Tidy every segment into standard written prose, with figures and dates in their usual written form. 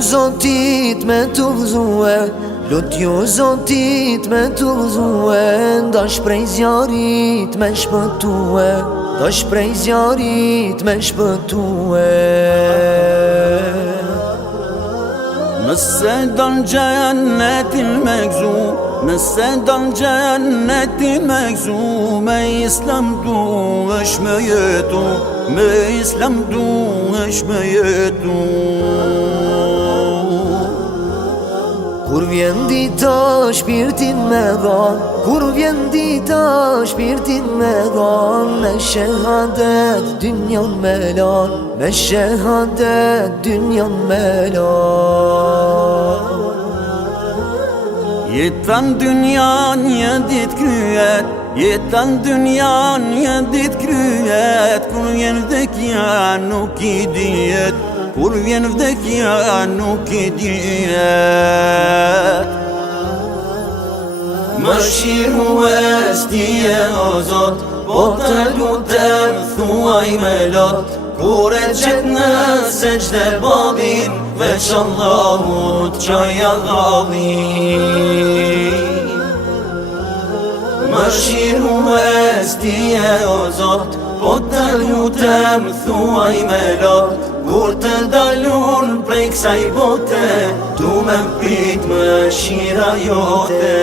Zotit me të vëzue, lut ju Zotit me të vëzue, ndash prej zjarit me shpëtue, ndash prej zjarit me shpëtue. Nëse don gjennetin me gzu, nëse don gjennetin me gzu, me Islam du është me jetu, me Islam du është me jetu. Kur vjen dita shpirtin me dhan, kur vjen dita shpirtin me dhan, me shehadet dynjan me lan, me shehadet dynjan me lan. Jetan dynjan një dit kryet, jetan dynjan një dit kryet, kur vjen vdekja nuk I dijet, kur vjen vdekja nuk I dijet. Më shiru e stije o Zot, po të lutem thuaj me lot, kur e qet në seçde babin, veç Allahut qaja dhalin. Më shiru e stije o Zot, po të lutem thuaj me lot, kur të dalun prej kësaj bote, du me mprit më shira jote.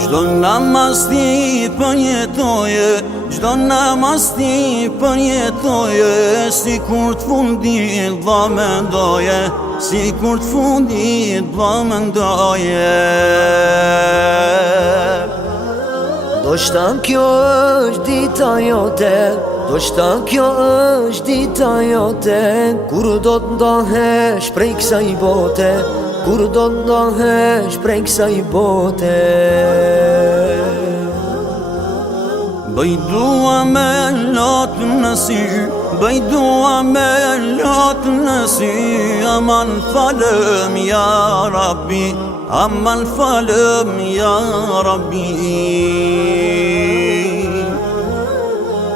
Gjdo namaz ti përjetoje, gjdo namaz ti përjetoje, si kur t'fundit dha mendoje, si kur t'fundit dha mendoje. Do shta kjo është dita jote, do shta kjo është dita jote, kur do t'ndahesh prej kësaj bote, kur do t'ndahesh prej kësaj bote. Bëj dua me lot në sy, bëj dua me lot në sy, aman falem ja Rabbi, aman falem ja Rabbi.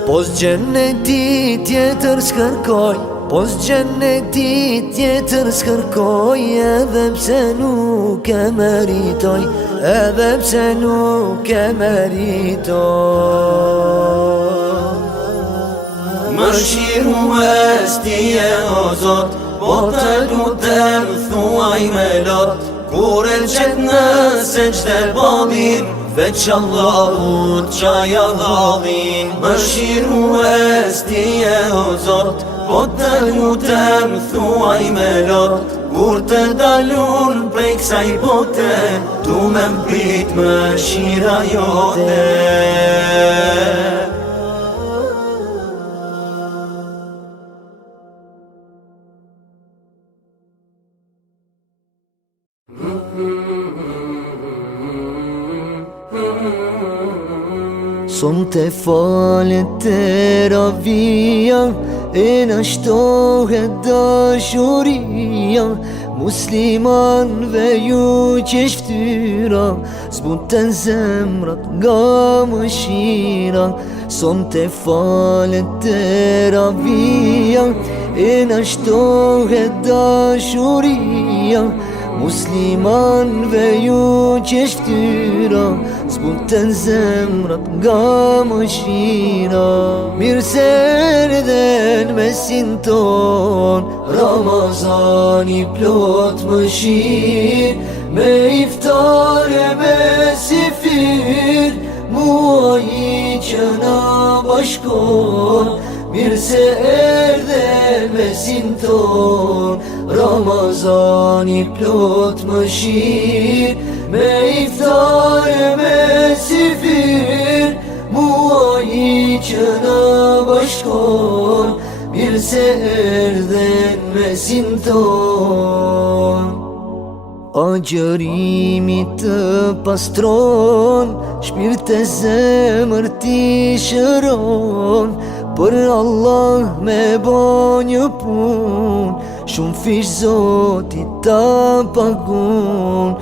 Pos gjennetit tjetër s'kërkoj, pos gjennetit tjetër s'kërkoj, edhe pse nuk e meritoj, edhe pse nuk e meritoj. Më shiru e stije o Zot, po të lutem thuaj me lot, kur e qet në seçde babin, veç Allahut qaja dhalin. Më shiru e stije o Zot, po të lutem thuaj me lot, kur të dalun prej kësaj bote, du me mprit më shira jote. Son të falet të ravia, e në shtohet dashuria, muslimanve ju që shftyra, zbuten zemrat nga mëshira. Son të falet të ravia, e në shtohet dashuria, muslimanve ju që shftyra, zbuten zemrat nga mëshira. Mirë se erdhen mesin ton, Ramazani plot mëshirë, me iftare me sifir, muaji që na bashkon. Mirë se erdhen mesin ton, Ramazani plot mëshirë, me iftare me sifir, muaji që na bashkon. Mirë se erdhen mesin ton. Agjërimi të pastron, shpirt e zemër ti shëron, për Allah me bo një pun, Shumë fish Zotit ta pagun,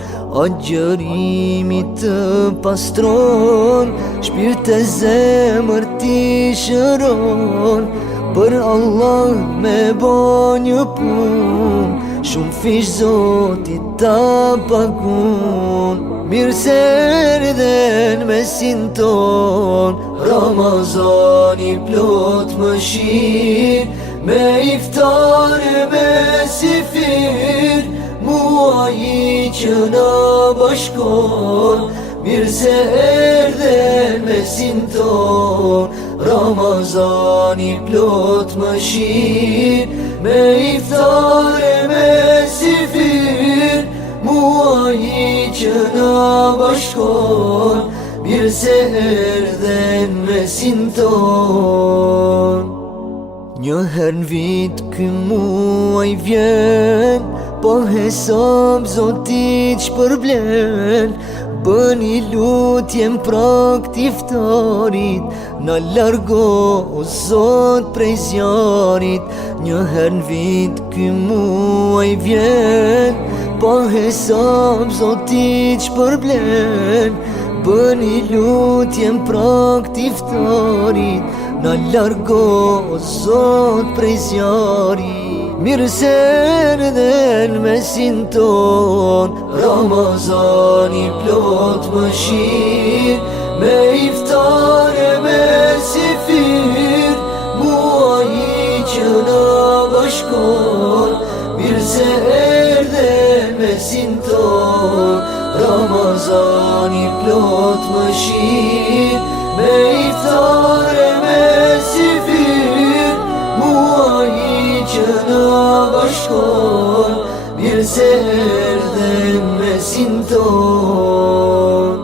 agjërimi të pastron, shpirt e zemër ti shëron, për Allah me bo një pun. Shumë fish Zotit ta pagun, mirë se erdhen mesin ton. Ramazani plot mëshirë, me iftar e me sifir, muaji që na bashkon. Mirë se erdhen mesin ton. Ramazani plot mëshirë, me iftar e me sifir, muaji që na bashkon. Mirë se erdhen mesin ton. Një her n'vit ky muaj vjen, po hesab Zotit shpërblen. Bëni lutjen prak t'iftarit, na largo o Zot prej zjarit. Një her n'vit ky muaj vjen, po hesab Zotit shpërblen. Bëni lutjen prak t'iftarit, na largo o Zot prej zjarit. Mirë se erdhen mesin ton. Ramazani plot mëshirë, me iftar e me sifir, muaji që na bashkon. Mirë se erdhen mesin ton. Ramazani plot mëshirë, me iftar e me sifir, muaji që na bashkon. Mirë se erdhen mesin ton.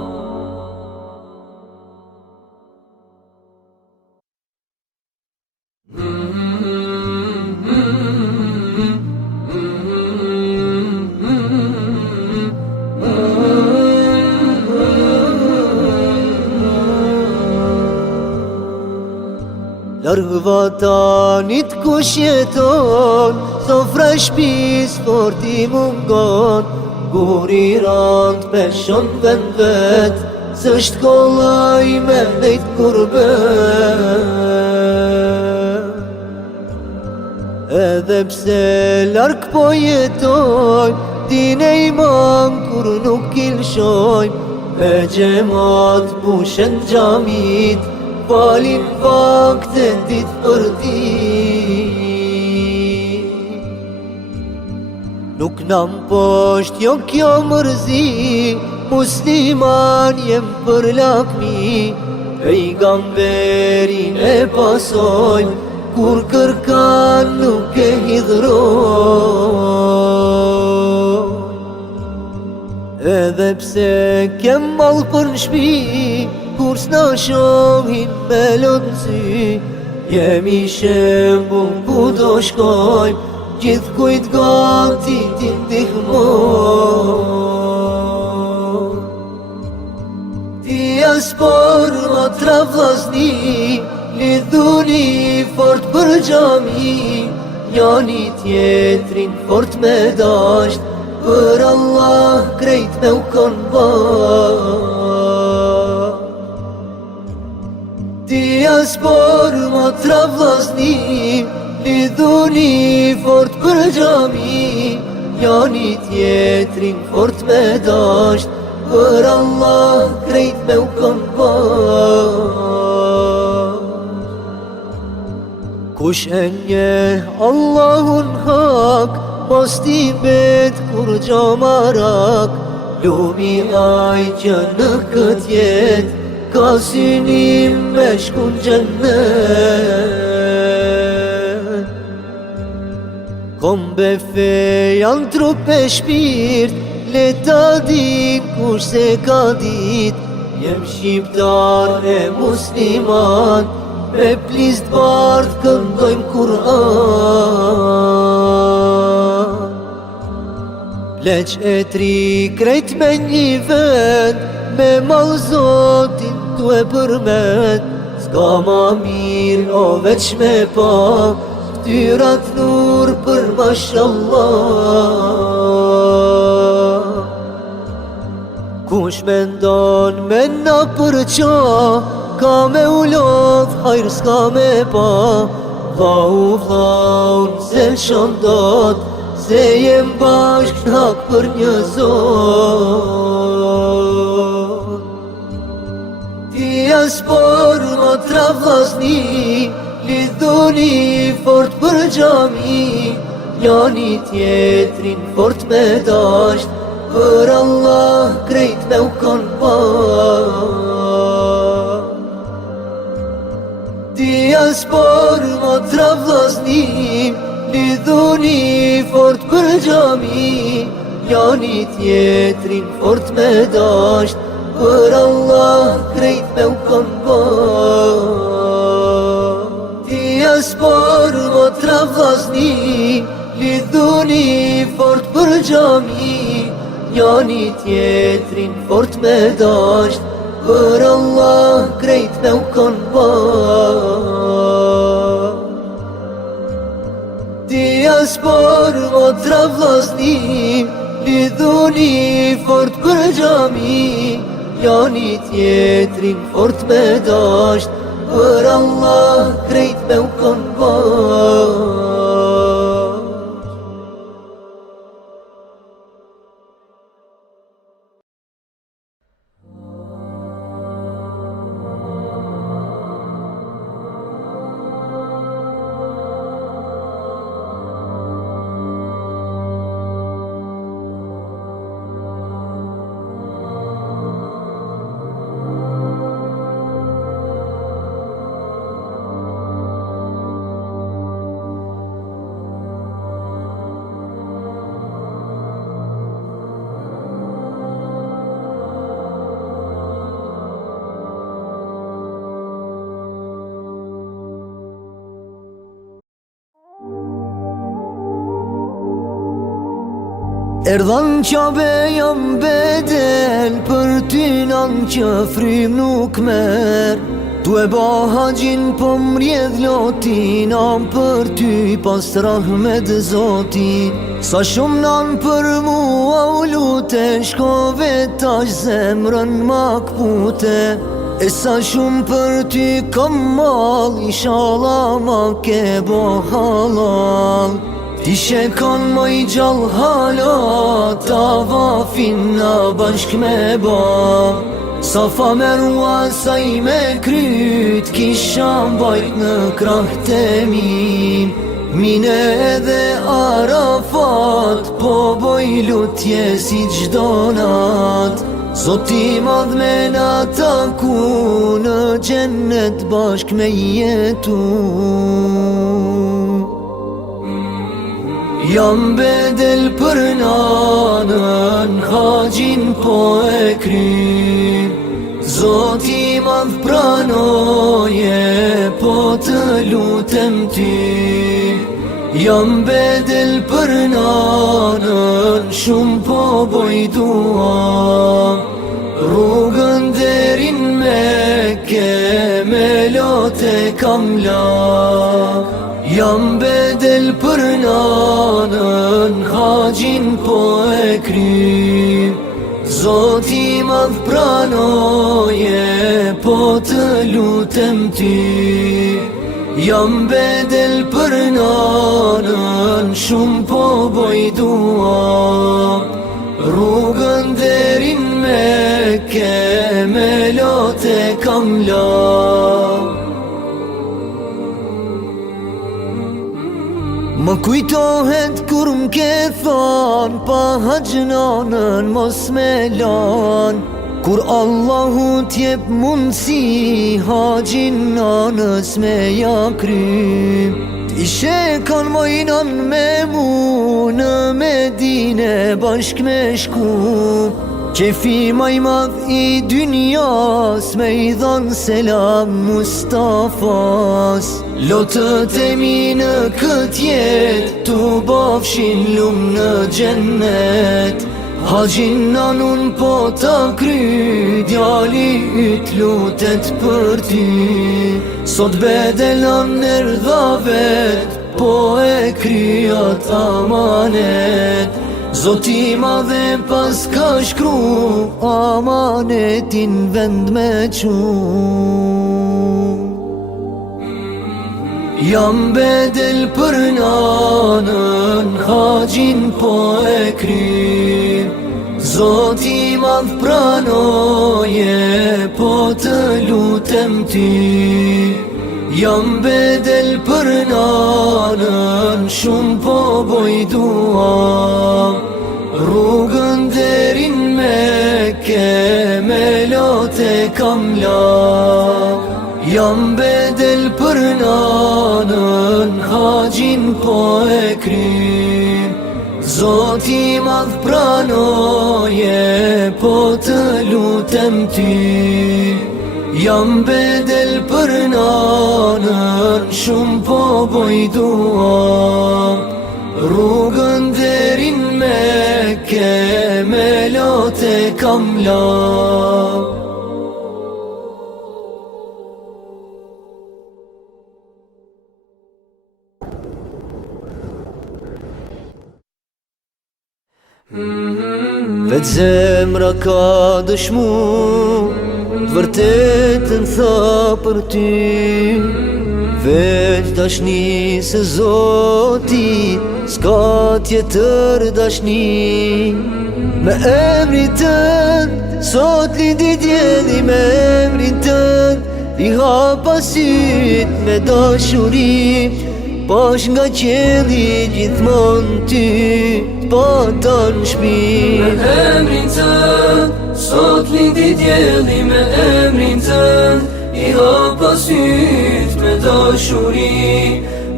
Larg vatanit kush jeton, sofra shpis fort i mungon. Kur i rand peshon vend vet, s'është kollaj me vdejt kurbet. Edhe pse larg po jetoj, din e iman kur nuk i lshoj. Me gjemat pushen gjamit, falin vakte dit për dit. Nuk nam posht jo kjo mërzi, musliman jem për lakmi. Pejgamberin e pasojm, kur kërkan nuk e hidhroj. Edhe pse kem mall për n'shpi, kur s'na shohin me lotësi, jemi shembull ku do shkojm, gjithë kujt gati ti ndihmoj. Ti as por ma tra vllazni, lidhuni fort për xhami, njani tjetrin fort me dasht, për Allah krejt me u kon basht. Ti as por ma tra vllazni, lidhuni fort për xhami, njani tjetrin fort me dasht, për Allah krejt me u kon basht. Kush e njeh Allahun hak, mos t'i bet kur gjamarak. Lumi aj që në kët jet, ka synim me shkun gjennet. Kombe fe janë trup e shpirt, le ta din kush se ka dit. Jem shqiptar e musliman, me plist bardh këndojmë Kur'an. Pleq e tri krejt me një vend, me mall Zotin tu e përmet. S'ka ma mirë o veç me pa, Dyrat nur për mashallah. Kush me ndon me na përqa, ka me ullodh, hajrë s'ka me pa. Vlau vlau nëzel shëndot, se jem bashk në hak për një zot. Ti aspor ma travlasni, lidhuni fort për gjami, njani tjetrin fort me dasht, për Allah krejt me u kanë pa. Ti aspor ma travlasni, lidhuni fort për gjami, njani tjetrin fort me dasht, për Allah krejt me u kanë pa. Ti aspor ma travlasni, lidhuni fort për gjami, njani tjetrin fort me dasht, për Allah krejt me u kanë pa. Ti aspor ma travlasni, lidhuni fort për gjami, njani tjetrin fort me dasht, për Allah krejt me u kanë pa. Erdhan qabe jam bedel, për ty nan që frym nuk mer. Tu e ba haqin po mrjedh lotin, am për ty pas rahmet zotin. Sa shumë nan për mua u lute, shkove tash zemrën ma kpute. E sa shumë për ty kam mal, inshallah ma ke bo halal. Ti shekon më i gjall hala, ta vafin na bashk me ba. Safa Merwa sa i me kryt, kisha mbajt në krah të min. Mine edhe Arafat, po boj lutje si gjdo nat. Zoti madh me na taku, në gjennet bashk me jetu. Jam bedel për nanën, haqin po e krym. Zoti madh pranoje, po të lutem ty. Jam bedel për nanën, shumë po boj dua. Rrugën derin Mekke, me lote kam lak. Jam bedel për nanën, haqin po e krym. Zoti madh pranoje, po të lutem ty. Jam bedel për nanën, shumë po boj dua. Rrugën derin Mekke, me lote kam lak. Më kujtohet kur m'ke than, pa haqnanën mos me lan. Kur Allahu t'jep mundsi, haqin nanës me ja krym. Ishe kan mojnan me mu, në Medine bashk me shku. Qefi maj madh i dynjas, me i dhan selam Mustafas. Lotët e mi në kët jet, tu bafshin lum në gjennet. Haqin nanun po ta kry, djali yt lutet për ty. Sot bedelan erdha vet, po e kryat amanet. Zoti madhe pas ka shkru amanetin vend me qu. Jam bedel për nanën, haqin po e kry. Zoti madh pranoje, po të lutem ty. Jam bedel për nanën, shumë po boj dua. Rrugën derin Mekke, me lote kam lak. Jam bedel për nanën, haqin po e kry. Zoti madh pranoje, po të lutem ty. Jam bedel për nanën, shumë po boj dua. Rrugën derin Mekke, me lote kam lak. Vetë zemra ka dëshmu, të vërtetën tha për ty. Veç dashni se Zoti, s'ka tjetër dashni. Me emrin tënd, sot lindi djeli, me emrin tënd i hapa syt me dashuri. Pash nga qeli gjithmon ty, t'pata n'shpi. Me emrin tënd, sot lindi djeli, me emrin tënd i hapa syt me dashuri.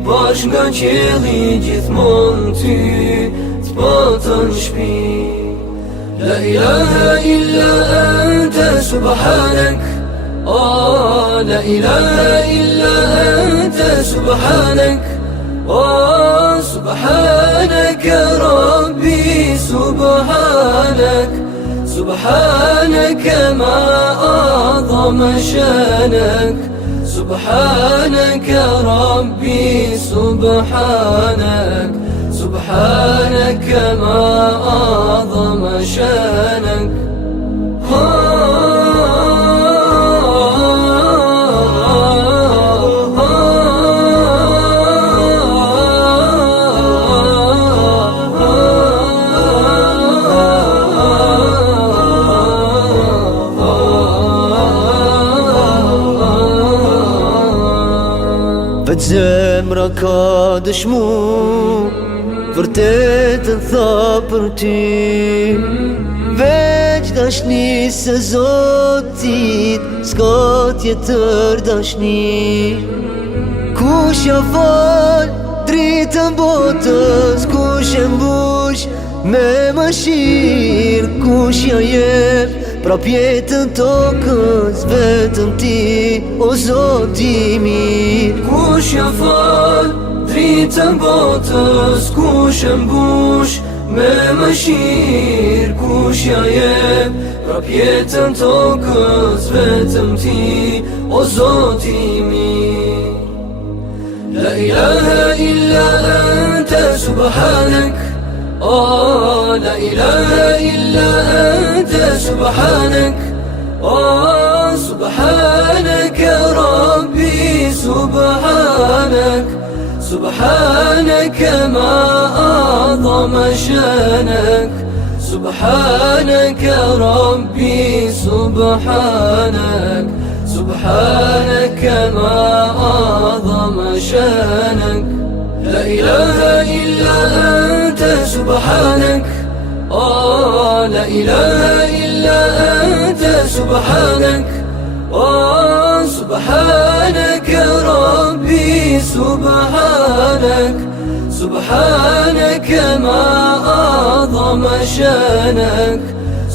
Pash nga qeli gjithmon ty, t'pata n'shpi. La ilaha illa anta subhanak, la ilaha illa anta subhanak. سبحانك ربي سبحانك، سبحانك ما أعظم شانك. سبحانك ربي سبحانك، سبحانك ما أعظم شانك. Vetë zemra ka dëshmu, vërtetën tha për ty. Veç dashni se Zotit, s'ka tjetër dashni. Kush ja fal dritën botës, kush e mbush me mëshirë, kush ja jep prap jetën tokës, vetëm ti, o Zoti mirë. Kush ja fal dritën botës, kush e mbush me mëshirë, kush ja jep prap jetën tokës, vetëm ti, o Zoti mirë. La ilaha illa anta subhanak، لا إله إلا أنت سبحانك. سبحانك ربي سبحانك، سبحانك ما أعظم شانك. سبحانك ربي سبحانك، سبحانك ما أعظم شانك. لا إله إلا أنت سبحانك، لا إله إلا أنت سبحانك. سبحانك ربي سبحانك، سبحانك ما أعظم شانك.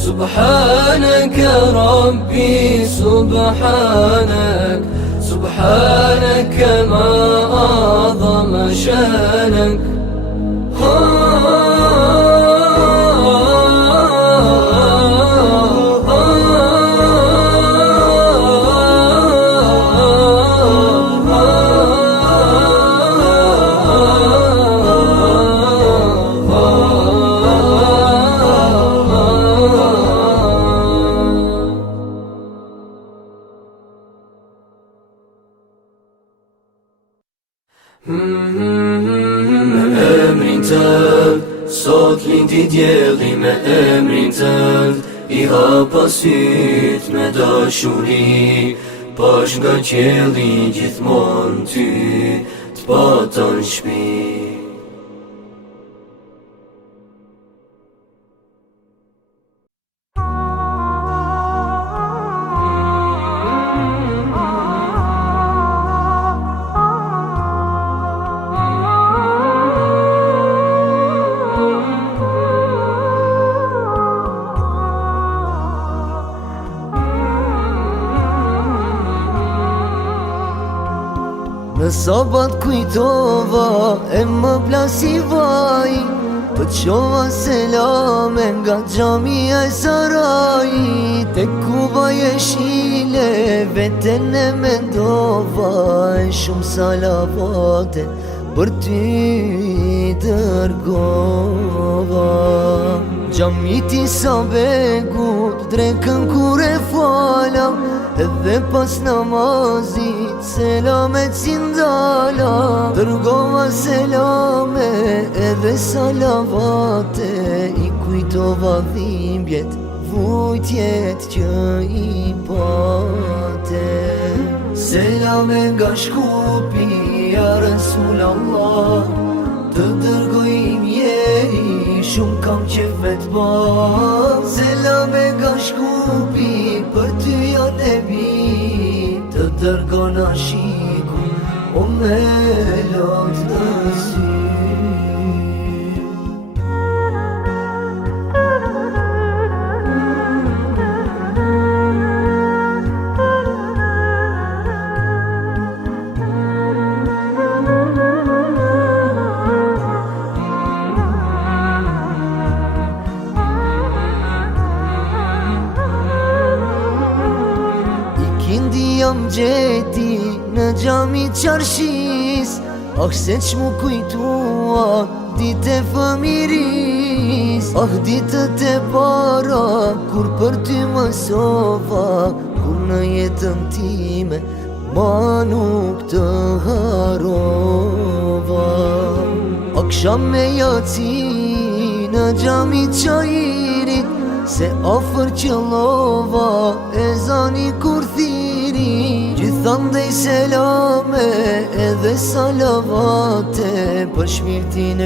سبحانك ربي سبحانك، سبحانك ما أعظم شانك. Me emrin tënd, sot lindi djeli me emrin tënd, I hapa syt me dashuri, pash nga qelli gjithmon ty, t'patan shpi. Në sabat kujtova e më plasi vaj, të qova selame nga gjamia e Saraji, te kuva jeshile veten e mendova, e shumë salavate për ty dërgova. Gjamiti sa begut drekën kur e fala, edhe pas namazit selamet si ndala, dërgova selame edhe salavate, I kujtova dhimbjet, vujtjet që I pate. Selame nga Shkupi, ja Rasulallah, të dërgoj mjeri, shumë kam qef vet ba. Selame nga Shkupi, për ty ja nebi, të dërgon ashiku, o me lot në sy. Jam gjeti në gjami qarshis, ah se qmu kujtua dite fëmiris, ah ditët e para kur për ty mësova, kur në jetën time ma nuk të harova. Aksham me jaci në gjami qajirit, se afer qëllova e zani kur thiri, gjithandej selame edhe salavate, për shmirtin e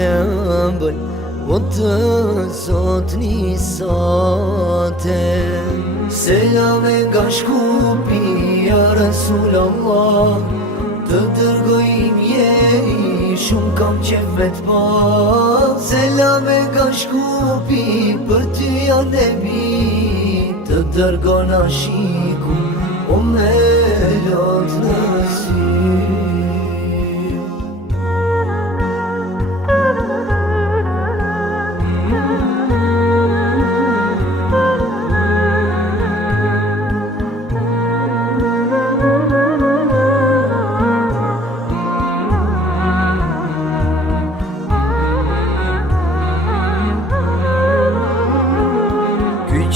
ëmbël, o të sot nisate. Selame nga Shkupi, ja Rasulallah, të dërgoj mjeri, shumë kam qef vet pa. Selame nga Shkupi, për ty ja nebi, të dërgon ashiku, o me lot në sy.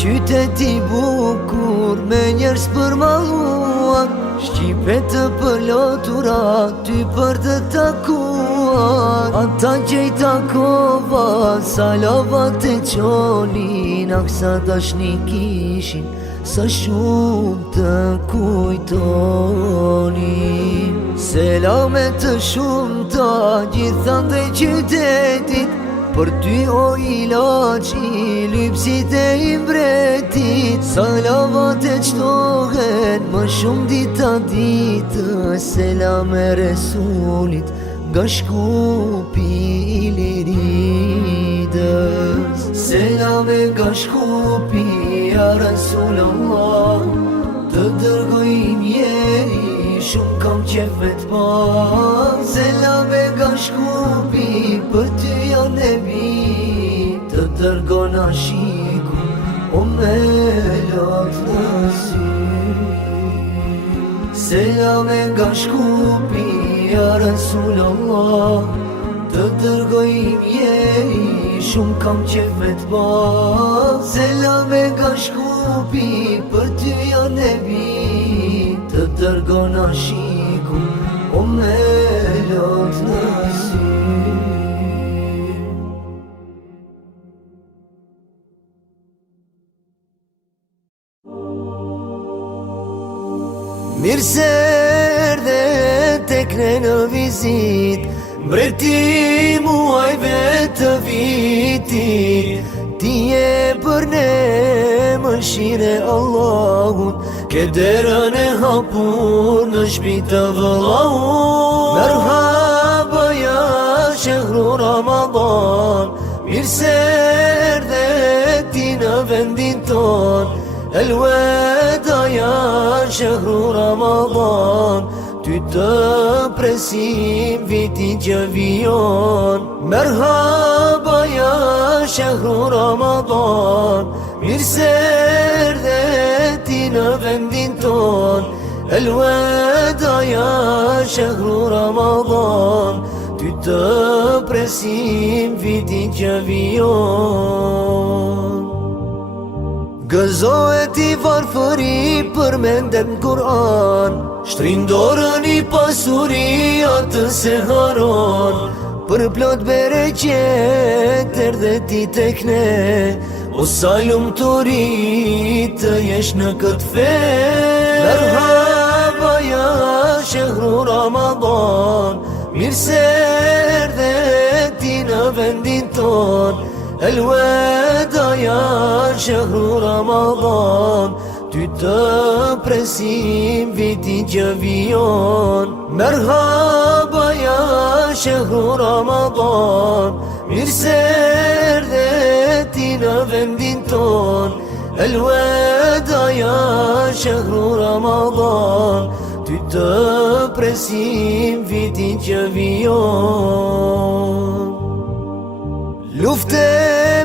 Qyteti bukur me njerës përmaluar, shqipe të përlotura ty për të takuar. Ata që I takova salavat e qolin, aksa dashni kishin sa shumë të kujtonin. Selame të shumta gjithandej qytetit, për ty o ilaç I lypsit e I mbretit. Salavat e qtohen më shumë dita ditë, selame Resulit nga Shkupi I liridës. Selame nga Shkupi, ja Rasulallah, të dërgoj mjeri, shumë kam qef vet pa. Selame nga Shkupi, për ty ja nebi, të dërgon ashiku, o me lot në sy. Selame nga Shkupi, ja Rasulallah, të dërgoj mjeri, shumë kam qef vet pa. Selame nga Shkupi, për ty ja nebi, të dërgon ashiku, o o me lot në sy. Mirë se erdhe tek ne në vizit, mbreti muajve të vitit. Ti e për ne mëshire Allahut, ke derën e hapur në shtëpi të vëllahut. Merhaba ja shehru Ramadan, mirë se erdhe ti në vendin ton. Elweda ja shehru Ramadan, ty të presim vitin që vijon. Merhaba ja shehru Ramadan, mirë se erdhe ti në vendin ton. Elweda ja shehru Ramadan, ty të presim vitin që vijon. Gëzohet i varfëri për mendet në Kur'an, shtrin dorën i pasuri atë se haron. Për plot bereqet erdhe ti tek ne, o sa lumturi të jesh në këtë fe. Merhaba ja shehru Ramadan, mirë se erdhe ti në vendin ton. Elweda ja shehru Ramadan, ty të presim vitin që vijon. Merhaba ja shehru Ramadan, mirë se erdhe ti në vendin ton. Elweda ja shehru Ramadan, ty të presim vitin që vijon. Lufte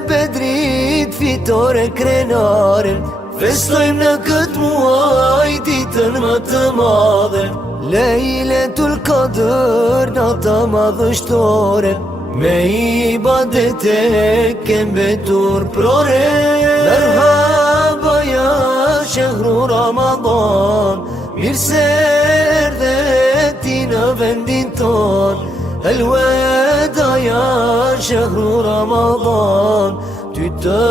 Bedrit fitore krenare, festojmë në këtë muaj ditën më të madhe. Lejletul Qadr nata madhështore, me ibadete kem betur prore. Merhaba ja shehru Ramadan, mirë se erdhe ti në vendin ton. Elweda ja shehru Ramadan, ty të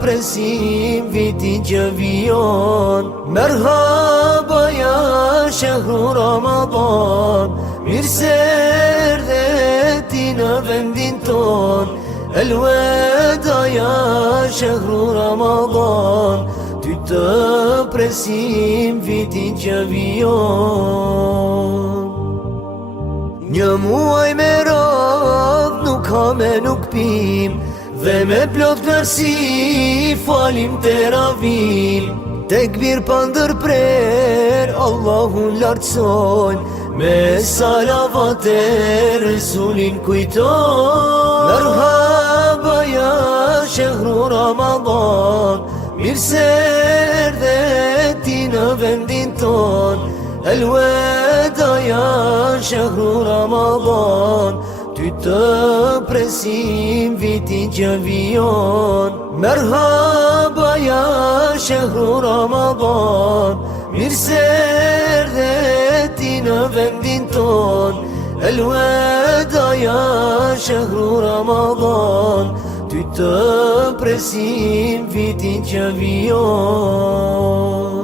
presim vitin që vijon. Merhaba ja shehru Ramadan, mirë se erdhe ti në vendin ton. Elweda ja shehru Ramadan, ty të presim vitin që vijon. Një muaj me radh nuk ha me nuk pim, dhe me plot knarsi falim teravim. Tekbir pa ndërprer Allahun lartësojn, me salavate Resulin kujton. Merhaba ja shehru Ramadan, mirë se erdhe ti në vendin ton. Elweda ja shehru Ramadan, ty të presim vitin që vijon. Merhaba ja shehru Ramadan, mirë se erdhe ti në vendin ton. Elweda ja shehru Ramadan, ty të presim vitin që vijon.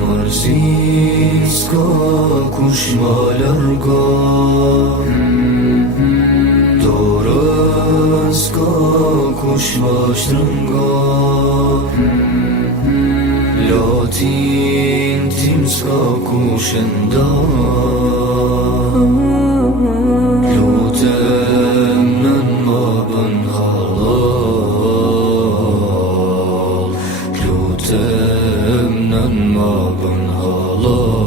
Mërzit s'ka kush ma largon, dorën s'ka kush ma shtrëngon. Lotin tim s'ka kush ndon, lutem nën ma bën halal, lutem nën ma bën halal.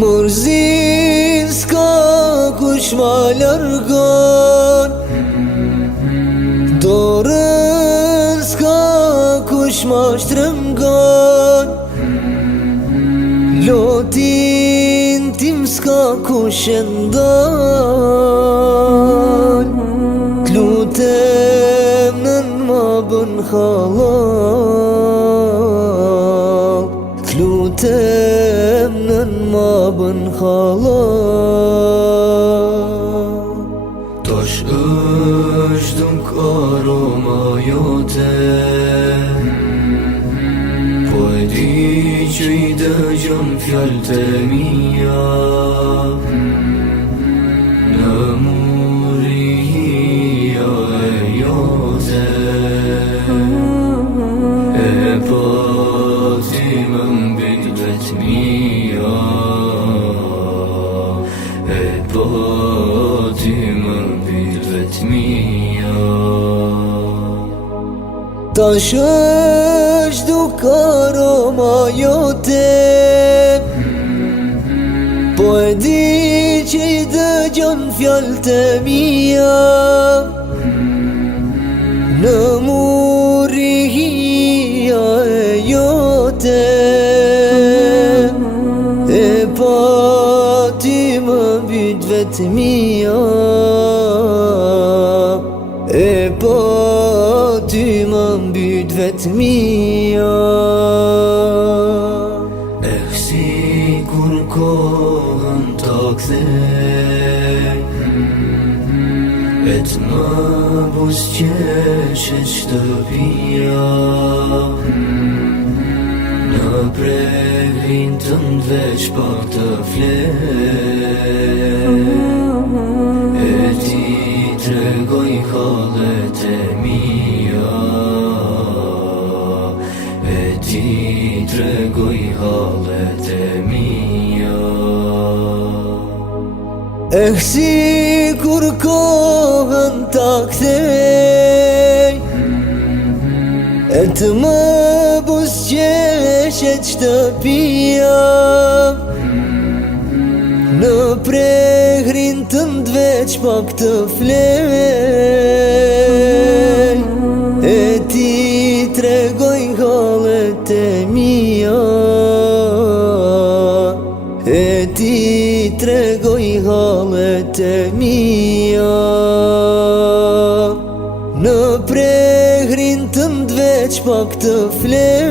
Mërzit s'ka kush ma largon, dorën s'ka kush ma shtrëngon. Lotin tim s'ka kush ndon, T'lutem nën ma bën halal, t'lutem nën ma bën halal. Tash është dunk aroma jote, po e di që I dëgjon fjallët e mia. Në murija e jote, e po ti më mbit vetmia, e po ti më mbit vetmia. Tash është duk aroma jote, po e di që I dëgjon fjallët e mia. Në murija e jote, e pa ti më mbit vetmia, e pa ti më mbit vetmia. Si kur kohën ta kthej, e t'ma buzëqeshe shtëpia. Në pregrin tënd veç pak të flej, e ti tregoj hallet e mia, e ti tregoj hallet e mia. Si kur kohën ta kthej, e t'ma buzëqeshe shtëpia. Në pregrin tënd veç pak të flej, e ti tregoj hallet e mia, e ti tregoj hallet e mia. Në pregrin tënd veç pak të flej,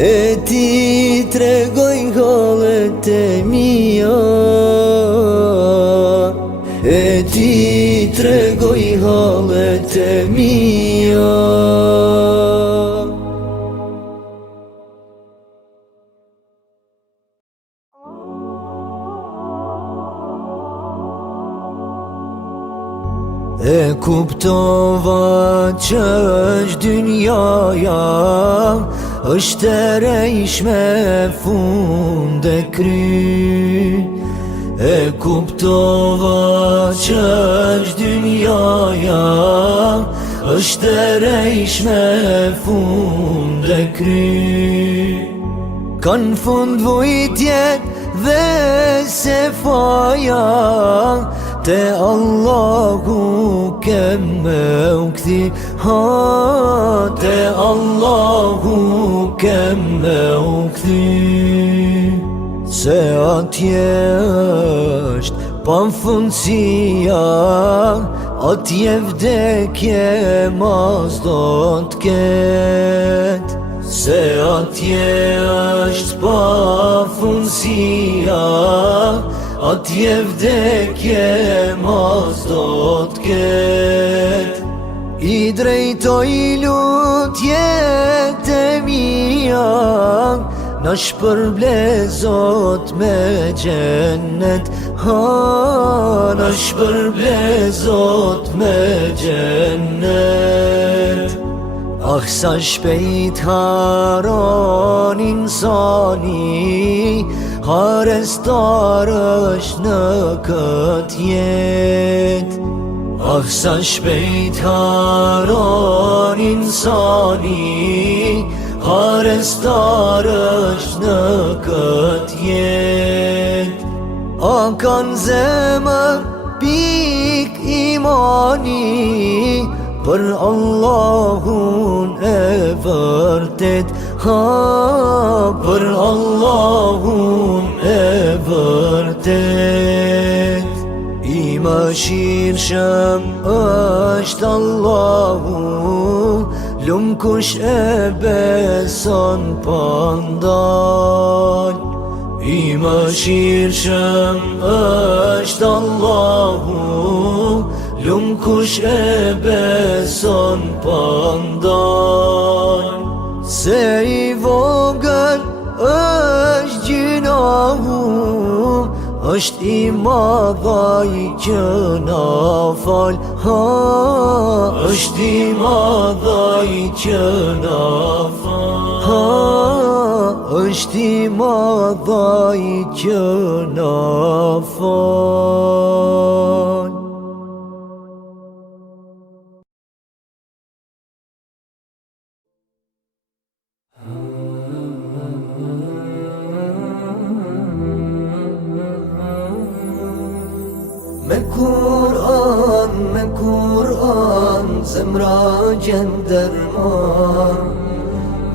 e ti tregoj hallet e mia, e ti tregoj hallet e mia. E kuptova që është dynjaja, është e rejshme fund e kry. E kuptova që është dynjaja, është e rejshme fund e kry. Kan fund vujtjet dhe se faja, te Allahu kemme u kthi, te Allahu kemme u kthi. Se atje është pafundësia, atje vdekje mas do t'ket. Se atje është pafundësia, atje vdekje mas do t'ket. I drejtoj lutjet e mia, na shpërble Zot me gjennet, na shpërble Zot me gjennet. Ah, sa shpejt haron insani, harestar është në këtë jet. Ah, sa shpejt haron insani, harestar është në këtë jet. A kanë zemër pik imani, për Allahun e vërtet, për Allahun e vërtet. më shirshëm është Allahu, lumë kush e beson pandal. I më shirshëm është Allahu, lumë kush e beson pandal. Se i vogël është gjinahu, është i madhaj që na fal. Është i madhaj që na fal. Është i madhaj që na fal. Me Kur'an, zemra gjenderman.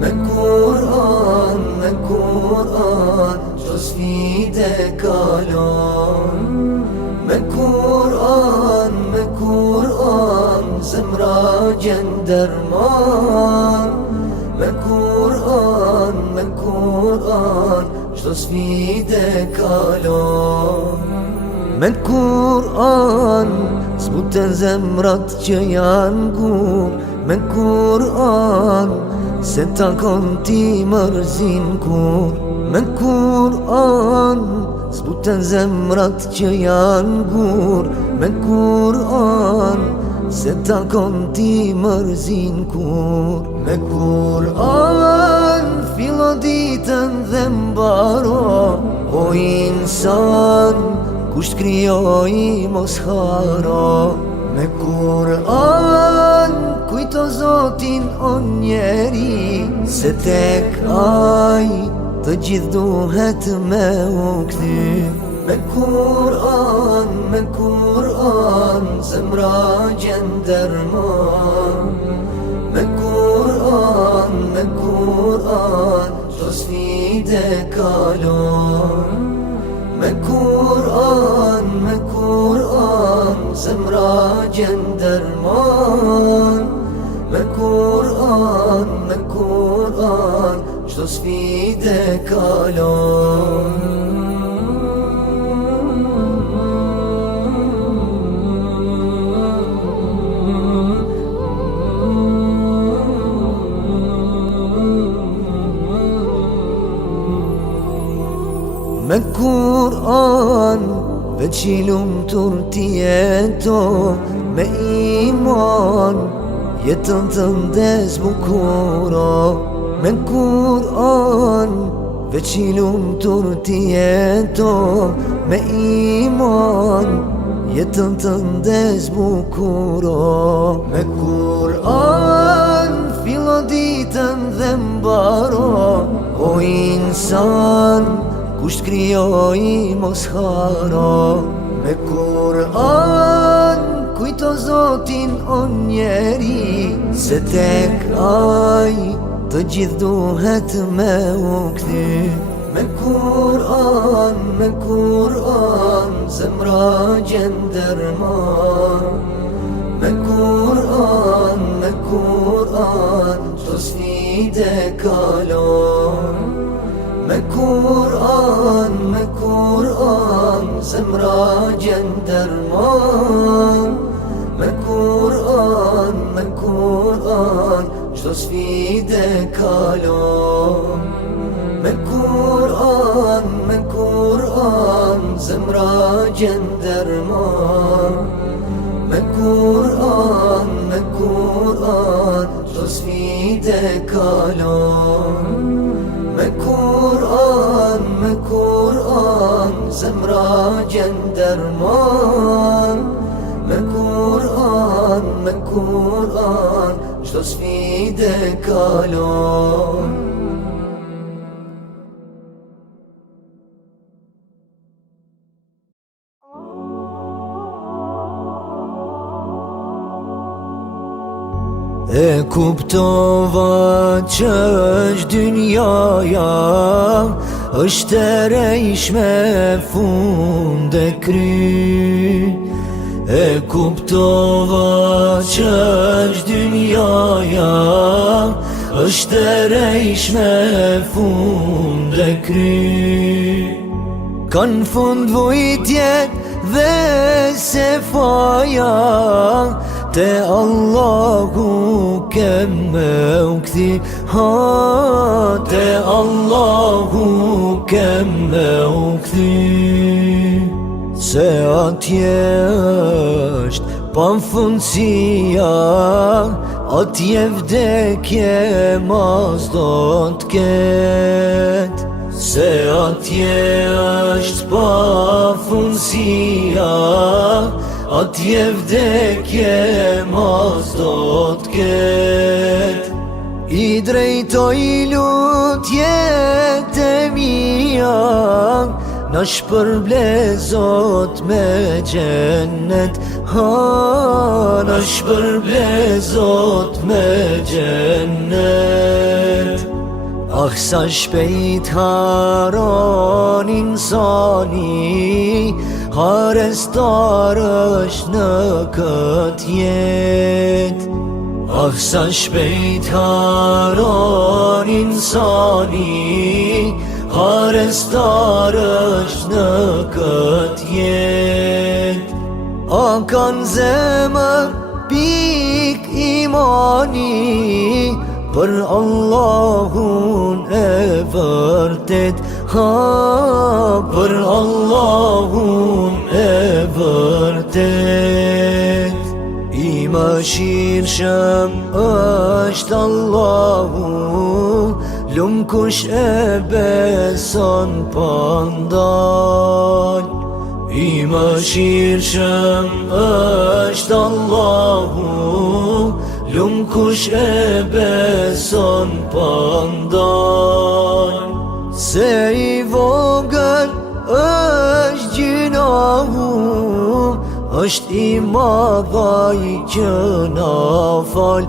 Me Kur'an, qdo sfide kalon. Me Kur'an, zemra gjenderman. Me Kur'an, qdo sfide kalon. Me Kur'an zbuten zemrat që janë gur. Me Kur'an se takon ti mërzin kur. Me Kur'an zbuten zemrat që janë gur. Me Kur'an se takon ti mërzin kur. Me Kur'an filo ditën dhe mbaro. O insan kusht krijoj mos haro. Me Kur'an kujto Zotin o njeri, se tek aj të gjithë duhet me u kthy. Me Kur'an zemra gjenderman. Me Kur'an qdo sfide kalon. Me Kur'an zemra gjenderman. Me Kur'an qdo sfide kalon. Me Kur'an veç i lumtur ti jeto. Me iman jetën të ndes bukuro. Me Kur'an veç i lumtur ti jeto. Me iman jetën të ndes bukuro. Me Kur'an filo ditën dhe mbaro. O insan kusht krijoj mos haro. Me Kur'an kujto Zotin o njeri, se tek aj të gjithë duhet me u kthy. Me Kur'an zemra gjenderman. Me Kur'an qdo sfide kalon. Me Kur'an zemra gjenderman. Me Kur'an qdo sfide kalon. Me Kur'an zemra gjenderman. Me Kur'an qdo sfide kalon. Me Kur'an zemra gjenderman. Me Kur'an qdo sfide kalon. E kuptova që është dynjaja, është e rejshme fund e kry. E kuptova që është dynjaja është e rejshme fund e kry. Kan fund vujtjet dhe se faja te Allahu keme u kthi. Te Allahu keme u kthi. Se atje është pamfundësia, atje vdekje mas do t'ket. Se atje është pamfundësia, atje vdekje mas do t'ket. I drejtoj lutjet e mia, na shpërblezot me gjennet. Na shpërblezot me gjennet. Ah, sa shpejt haron insani, harestar është në këtë jet. Ah, sa shpejt haron insani, harestar është në këtë jet. A kanë zemër pik imani për Allahun e vërtet. Për Allahun e vërtet. I mëshirshëm është Allahu, lumë kush e beson pandal. I mëshirshëm është Allahu, lumë kush e beson pandal. Se i vogël është gjinahu, është i madhaj që na fal.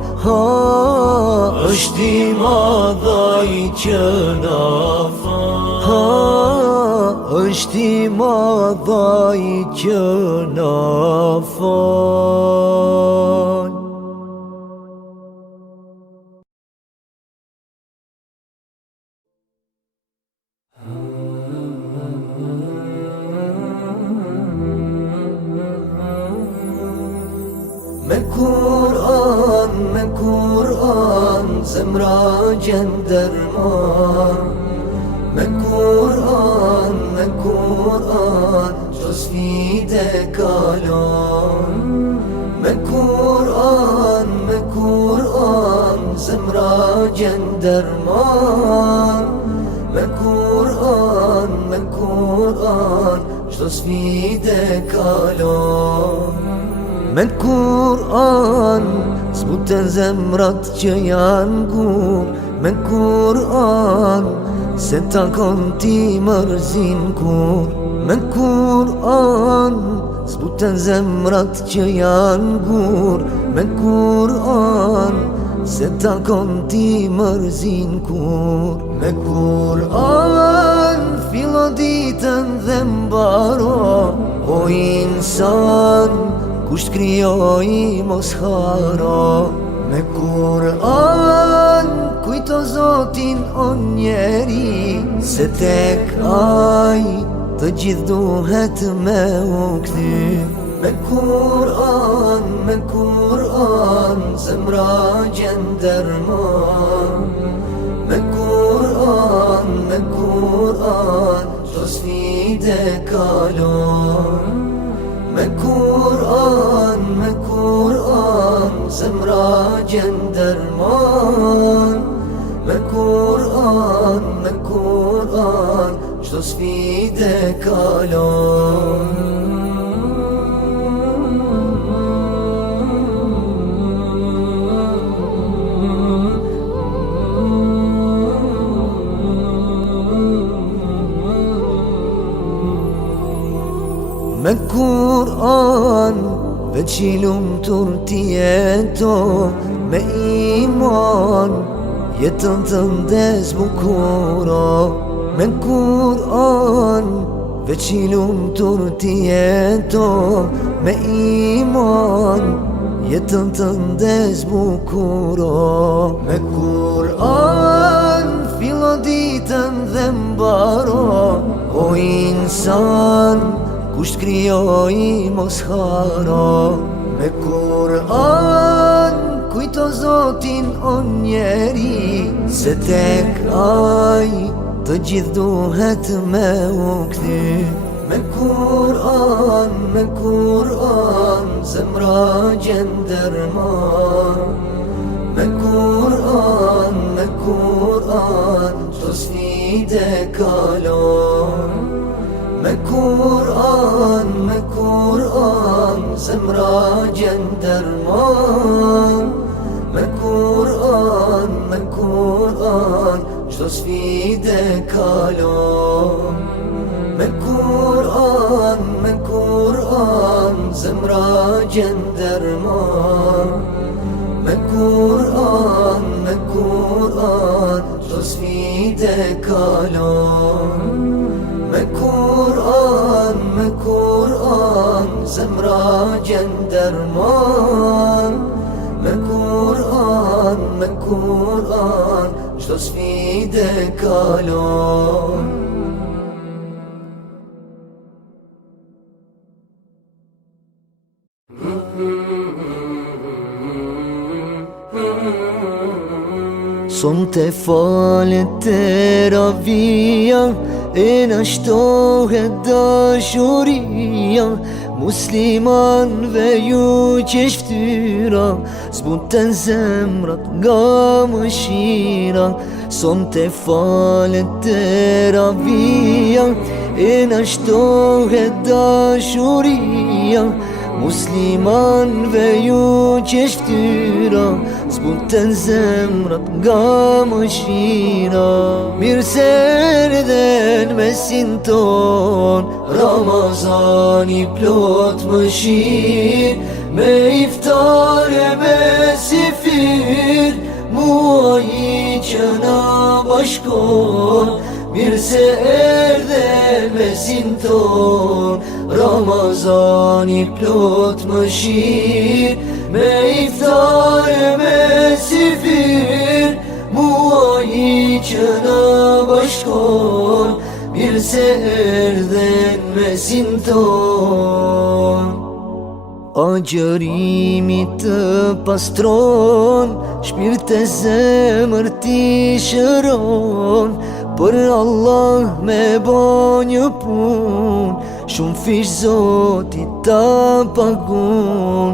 Është i madhaj që na fal. është i madhaj që na fal. Me Kur'an, zemra gjenderman. Me Kur'an, çdo sfide kalon. Me Kur'an, zemra gjenderman. Me Kur'an, çdo sfide kalon. Me Kur'an zbuten zemrat që janë gur. Me Kur'an se takon ti mërzin kur. Me Kur'an zbuten zemrat që janë gur. Me Kur'an se takon ti mërzin kur. Me Kur'an filo ditën dhe mbaro. O insan kusht krijoi mos haro. Me Kur'an kujto Zotin o njeri, se tek ai të gjithë duhet me u kthy. Me Kur'an, zemra gjenderman. Me Kur'an, çdo sfide kalon. Me Kur'an, zemra gjenderman. Me Kur'an, çdo sfide kalon. Me Kur'an veç i lumtur ti jeto. Me iman jetën të ndes bukuro. Me Kur'an veç I lumtur ti jeto me iman, jetën të ndes bukuro. Me Kur'an fillo ditën dhe mbaro, o insan kusht krijoi mos haro. Me Kur'an kujto Zotin o njeri, se tek ai të gjithë duhet me u kthy. Me Kur'an, zemra gjenderman. Me Kur'an, çdo sfide kalon. Me Kur'an, zemra gjenderman. Me Kur'an, çdo sfide kalon. Me Kur'an, zemra gjenderman. Me Kur'an, çdo sfide kalon. Me Kur'an, zemra gjenderman. Me Kur'an, çdo sfide kalon. Son të falet të ravia, e në shtohet dashuria. Muslimanve ju që shftyra, zbuten zemrat nga mëshira. Son të falet të ravia, e në shtohet dashuria. Muslimanve ju që shftyra, zbuten zemrat nga mëshira. Mirë se erdhen mesin ton, Ramazani plot mëshir, me iftare me sifir, muaji që na bashkon. Mirë se erdhen mesin ton, Ramazani plot mëshir, me iftare me sifir, muaji që na bashkon. Mirë se erdhen mesin ton. Agjërimi të pastron, shpirt e zemër ti shëron. Për Allah me bo një pun, shumë fish Zotit ta pagun.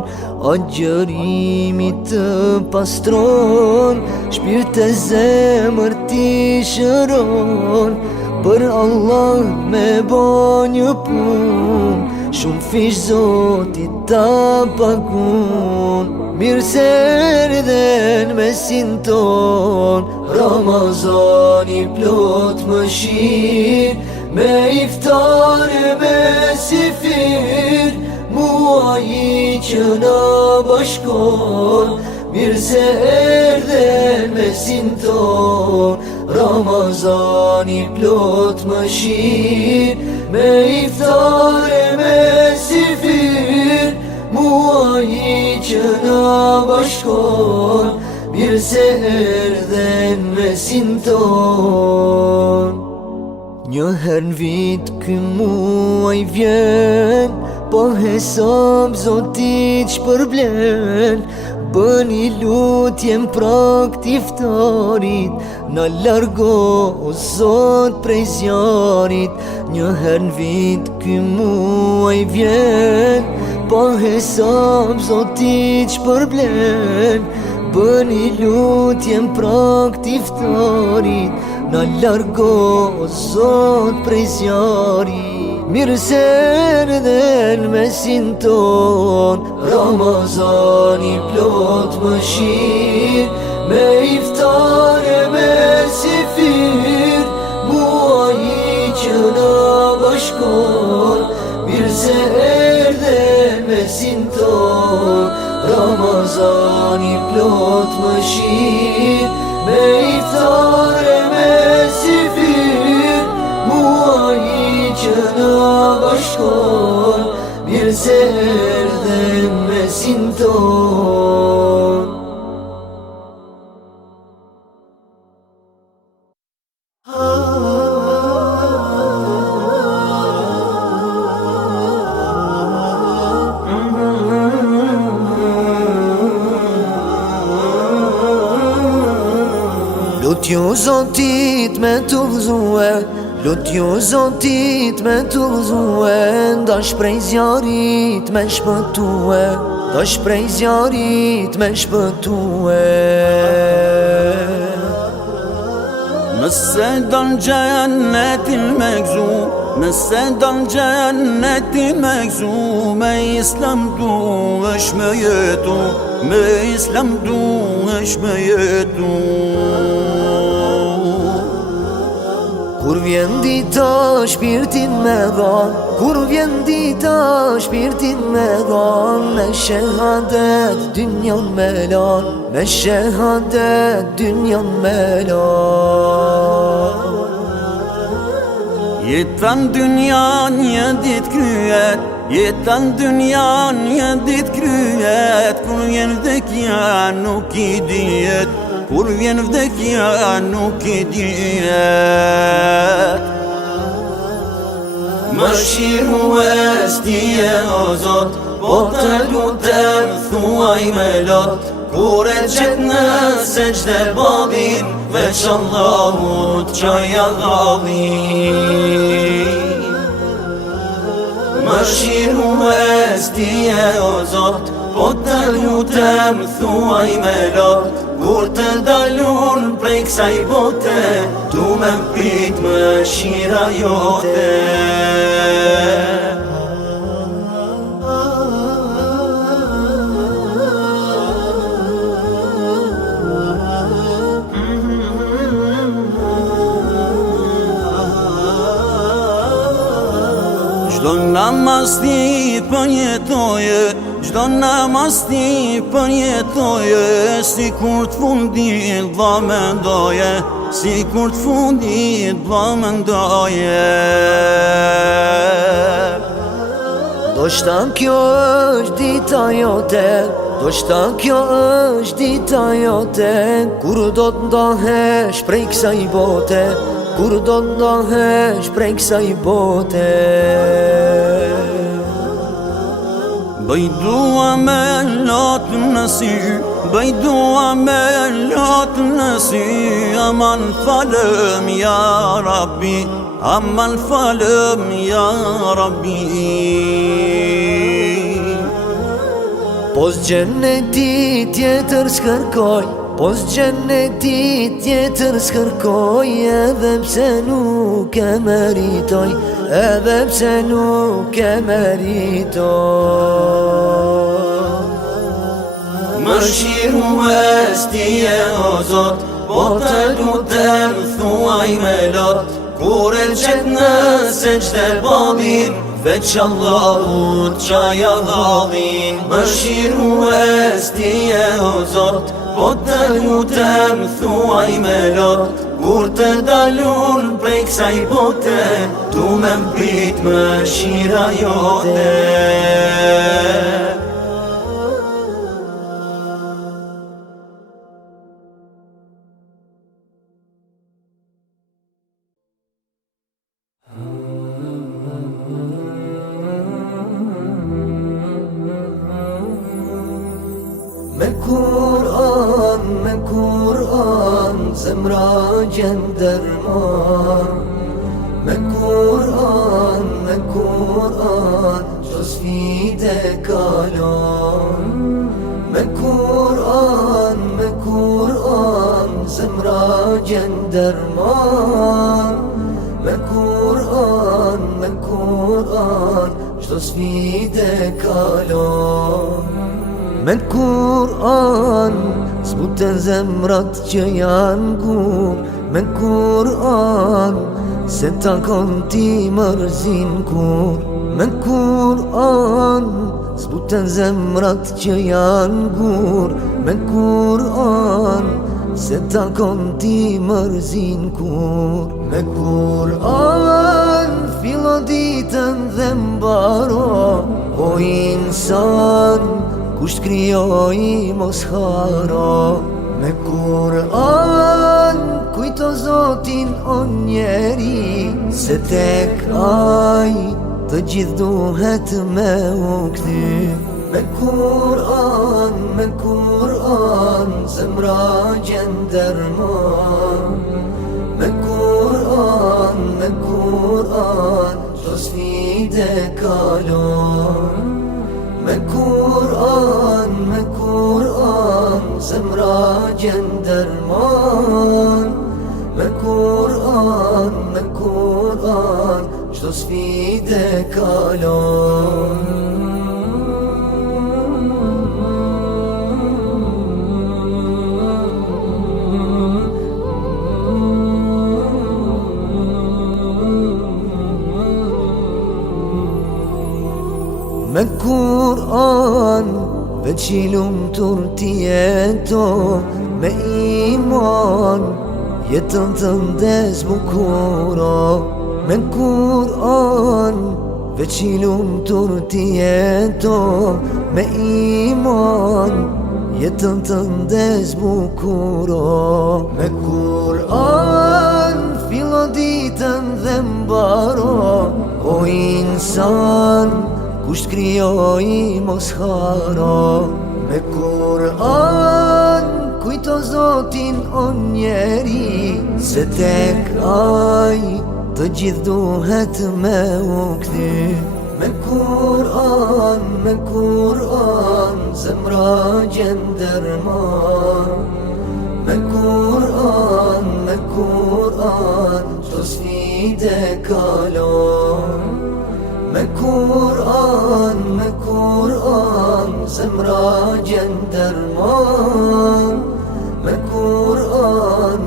Agjërimi të pastron, shpirt e zemër ti shëron. Për Allah me bo një pun, shumë fish Zotit ta pagun. Mirë se erdhen mesin ton, Ramazani plot mëshir, me iftare me sifir, muaji që na bashkon. Mirë se erdhen mesin ton, Ramazani plot mëshir, me iftare me sifir, muaji që na bashkon. Mirë se erdhen mesin ton. Një her n'vit ky muaj vjen, po hesab Zotit shpërblen. Bëni lutjen prak t'iftarit, na largo o Zot prej zjarit. Një her n'vit ky muaj vjen, po hesab Zotit shpërblen. Bëni lutjen prak t'iftarit, na largo o Zot prej zjarit. Mirë se erdhen mesin ton, Ramazani plot mëshir, me iftare me sifir, muaji që na bashkon. Mirë se erdhen mesin ton, Ramazani plot mëshir, me iftare me sifir, muaji që na Zotit me të vëzue, lut ju Zotit me të vëzue, ndash prej zjarit me shpëtue, ndash prej zjarit me shpëtue. Nëse don gjennetin me gzu, nëse don gjennetin me gzu, me Islam du është me jetu, me Islam du është me jetu. Kur vjen dita shpirtin me dhan, kur vjen dita shpirtin me dhan, me shehadet dynjan me lan, me shehadet dynjan me lan. Jetan dynjan një dit kryet, jetan dynjan një dit kryet, kur vjen vdekja nuk I dijet, kur vjen vdekja nuk I dijet. Më shiru e stije o Zot, po të lutem thuaj me lot, kur e qet në seçde bodin, veç Allahut qaja dhalin. Më shiru e stije o Zot, po të lutem thuaj me lot, kur të dalun prej kësaj bote, du me mprit më shira jote. Gjdo namaz ti përjetoje, gjdo namaz ti përjetoje, si kur të fundit dha mendoje, si kur të fundit dha mendoje. Do shta kjo është dita jote, do shta kjo është dita jote, kur do të ndahesh prej kësaj bote, kur do të ndahesh prej kësaj bote. Bëj dua me lot në sy, bëj dua me lot në sy, aman falëm ja Rabbi, aman falëm ja Rabbi. Pos gjeneti tjetër s'kërkoj, pos gjeneti tjetër s'kërkoj, edhe pse nuk e meritoj, edhe pse nuk e meritoj. Më shiru e stije o Zot, po të lutem thuaj me lot, kur e qet në seçde bodin, veç Allahut qaja dhalin. Më shiru e stije o Zot, po të lutem thuaj me lot, kur të dalun prej kësaj bote, du me mprit më shira jote. Me Kur'an, zemra gjenderman. Me Kur'an, qo sfide kalon. Me Kur'an, zemra gjenderman. Me Kur'an, qo sfide kalon. Me Kur'an, zbuten zemrat që janë gur. Me Kur'an, se takon ti mërzin kur. Me Kur'an, zbuten zemrat që janë gur. Me Kur'an, se takon ti mërzin kur. Me Kur'an, filo ditën dhe mbaro, o insan, kusht krijoi mos haro. Me Kur'an kujto Zotin o njeri, se tek ai të gjithë duhet me u kthy. Me Kur'an, zemra gjenderman. sfide kalon. Me Kur'an, zemra gjen derman. Me Kur'an, çdo sfide kalon. Me Kur'an veç I lumtur ti jeto, me iman jetën të ndes bukuro. Me Kur'an veç I lumtur ti jeto, me iman jetën të ndes bukuro. Me Kur'an fillo ditën dhe mbaro, o insan kusht krijoi mos haro. Me Kur'an kujto Zotin o njeri, se tek ai të gjithë duhet me u kthy. Me Kur'an, zemra gjen derman. Me Kur'an, çdo sfide kalon. Me Kur'an, zemra gjen derman. Me Kur'an,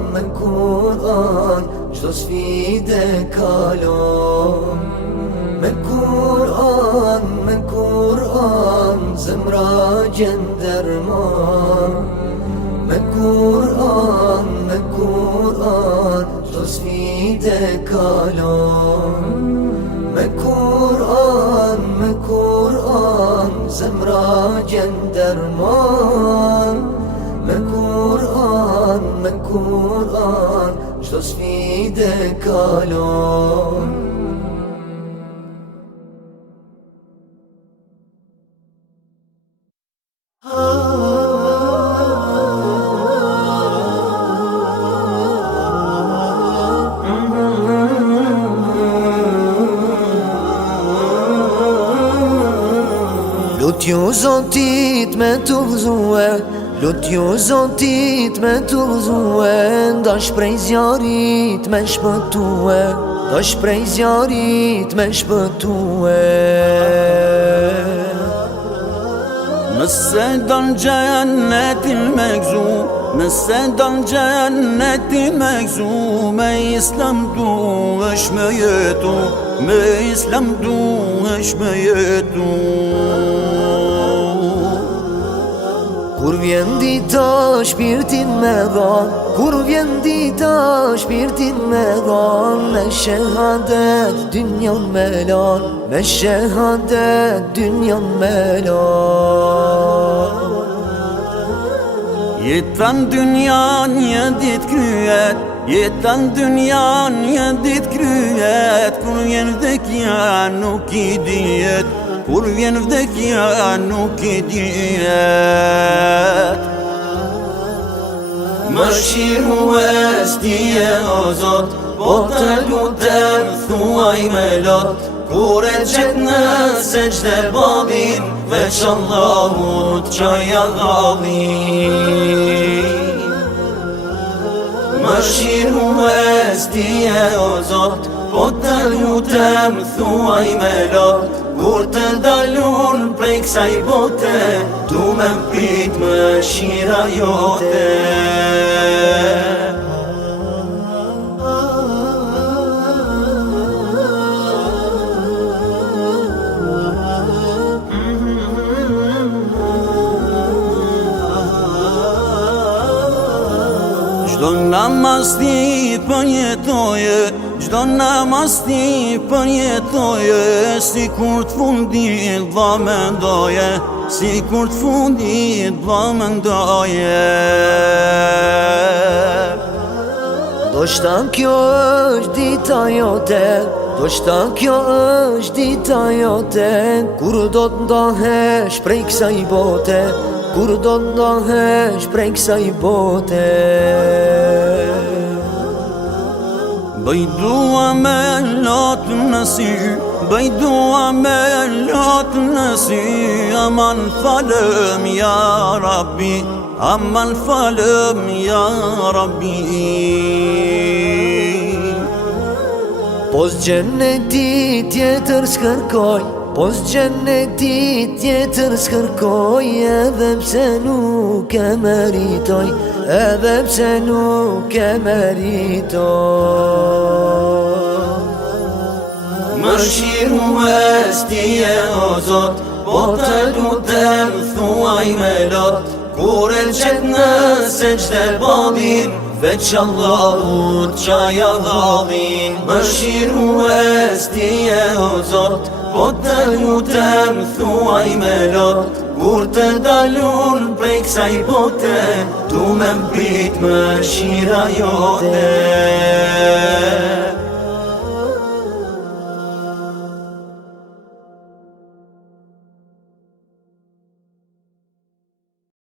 çdo sfide kalon. Me Kur'an, zemra gjen derman. Me Kur'an, çdo sfide kalon. Me Kur'an, zemra gjen derman. Me Kur'an, çdo sfide kalon. Lutju Zotit me t'udhëzue, lutju Zotit me t'udhëzue, dash prej zjarit me shpëtue, dash prej zjarit me shpëtue. Nëse don gjennetin me gzu, nëse don gjennetin me gzu, me Islam du është me jetu, me Islam du është me jetu. Kur vjen dita shpirtin me dhan, kur vjen dita shpirtin me dhan, me shehadet dynjan me lan, me shehadet dynjan me lan. Jetan dynjan një dit kryet, jetan dynjan një dit kryet, kur vjen vdekja nuk I dijet, kur vjen vdekja nuk I dijet. Më shirues tije o Zot, po të lutem thuaj me lot, kur e qet në seçde bodin, veç Allahut qaja dhalin. Më shirues tije o Zot, po të lutem thuaj me lot, kur të dalun prej kësaj bote, du me mprit më shira jote. Gjdo namaz ti përjetoje, gjdo namaz ti përjetoje, si kur t'fundit dha mendoje, si kur t'fundit dha mendoje. Do shta kjo është dita jote, do shta kjo është dita jote, kur do t'ndahesh prej kësaj bote, kur do t'ndahesh prej kësaj bote. Bëj dua me lot në sy, bëj dua me lot në sy. Aman falëm ja Rabbi, aman falëm ja Rabbi. Pos gjenneti tjetër s'kërkoj, pos gjenneti tjetër s'kërkoj, edhe pse nuk e meritoj, edhe pse nuk e meritoj. Mëshirues ti e o Zot, po të lutem thuaj me lot, kur e qet në sejdë bodhin, veç Allahut qaja dhalin. Mëshirues ti e o Zot, po të lutem thuaj me lot, kur të dalun prej kësaj bote, du me mbrit mëshira jote.